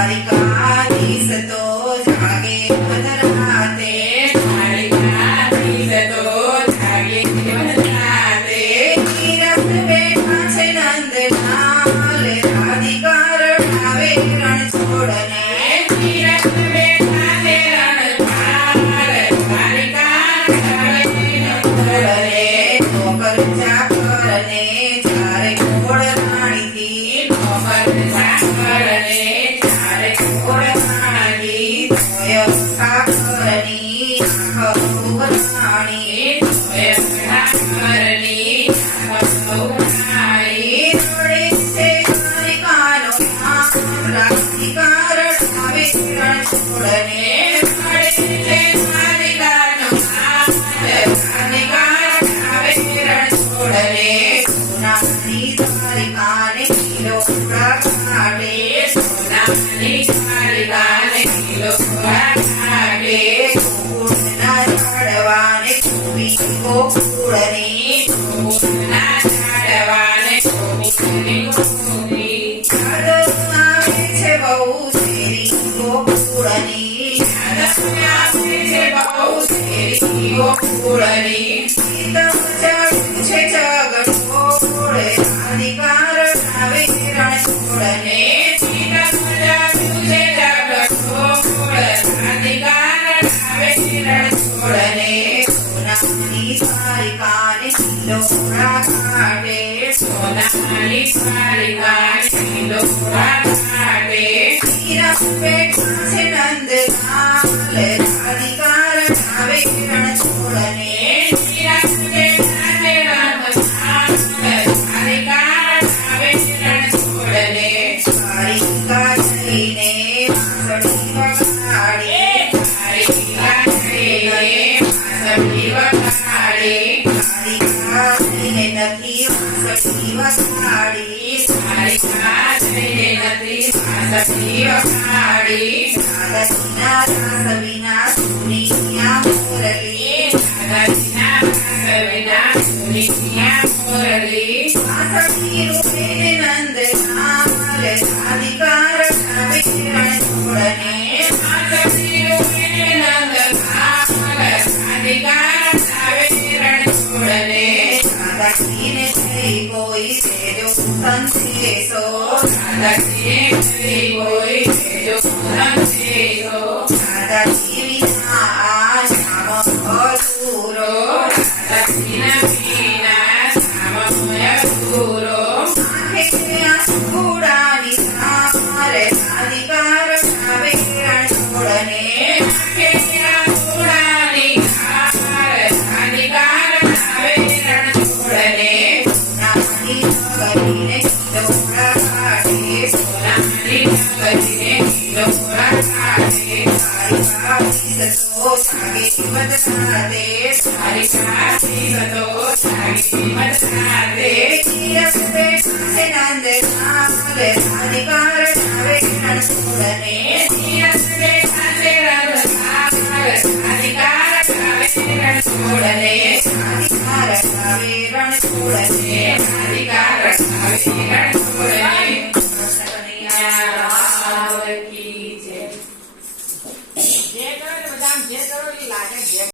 દ્વારિકાધીશ તો જાગે મધરાતે દ્વારિકાધીશ તો જાગે મધરાતે તીરથ બેઠા છે નંદલાલ રાધિકા રડાવે રણ છોડને તીરથ બેઠા છે રણછાડ દ્વારિકા રડાવે રણ છોડને નોકર ચાકરને ચારે કોળ રાણીથી નોકર ચાકરને ચારે કોળ રાણી તોય કાકરની આંખ ઉઘરાણી તોય કાકરની આંખ ઉઘરાણી જોડે છે દ્વારિકાનો નામ રાધિકા રડાવે રણ છોડને જોડે છે દ્વારિકાનો નામ રાધિકા રડાવે રણ છોડને સોનાની દ્વારિકાને કિલોડા કાઢે સોનાની દ્વારિકાને કિલોડા કાઢે ગોકુળના ઝાડવાને કુવી ગોકુળની ગોકુળના ઝાડવાને કુવી ગોકુળની યાદ આવે છે બહુ શેરી ગોકુળની યાદ આવે છે બહુ શેરી ગોકુળની ગીત મચાડ્યું છે જગડોળ રાધિકા રડાવે રણ છોડને ગીત મચાડ્યું છે જગડોળ રાધિકા રડાવે રણ છોડને સોનાની દ્વારિકાને કિલોડા કાઢે સોનાની દ્વારિકાને કિલોડા કાઢે તીરથ બેઠા છે નંદલાલ રાધિકા રડાવે રણ છોડને તીરથ બેઠા છે નંદલાલ રાધિકા રડાવે રણ છોડને દ્વારિકા જઈને વાંસળી વગાડે દ્વારિકા જઈને વાંસળી વગાડે દ્વારિકા જઈને નથી વાંસળી વગાડી દ્વારિકા જઈને નથી વાંસળી વગાડી દાદાજીના રાસ વિના સુનિયા મુરલી દાદાજીના રાસ વિના સુનિયા મુરલી વાંસળી રૂપે નંદલાલ રાધિકા રડાવે રણ છોડને વાંસળી રૂપે નંદલાલ રાધિકા રડાવે રણ છોડને દાદાજીને જઈ કોઈ દેજો સંદેશો દાદાજીને જઈ કોઈ દેજો સંદેશો દાદાજી વિના આ નામ અધૂરો દાદાજીના વિના નામ અધૂરો આંખે આંસુડાની ધાર રાધિકા રડાવે રણ છોડને આંખે આંસુડાની ધાર રાધિકા રડાવે રણ છોડને સોનાની નગરીને કિલોડા કાઢે સોનાની નગરીને કિલોડા કાઢે દ્વારિકાધીશ તો જાગે મધરાતે દ્વારિકાધીશ તો જાગે મધરાતે તીરથ બેઠા છે નંદલાલ રાધિકા રડાવે રણ છોડને તીરથ બેઠા છે નંદલાલ રાધિકા રડાવે રણ છોડને રાધિકા રડાવે રણ છોડને રાધિકા રડાવે રણ છોડને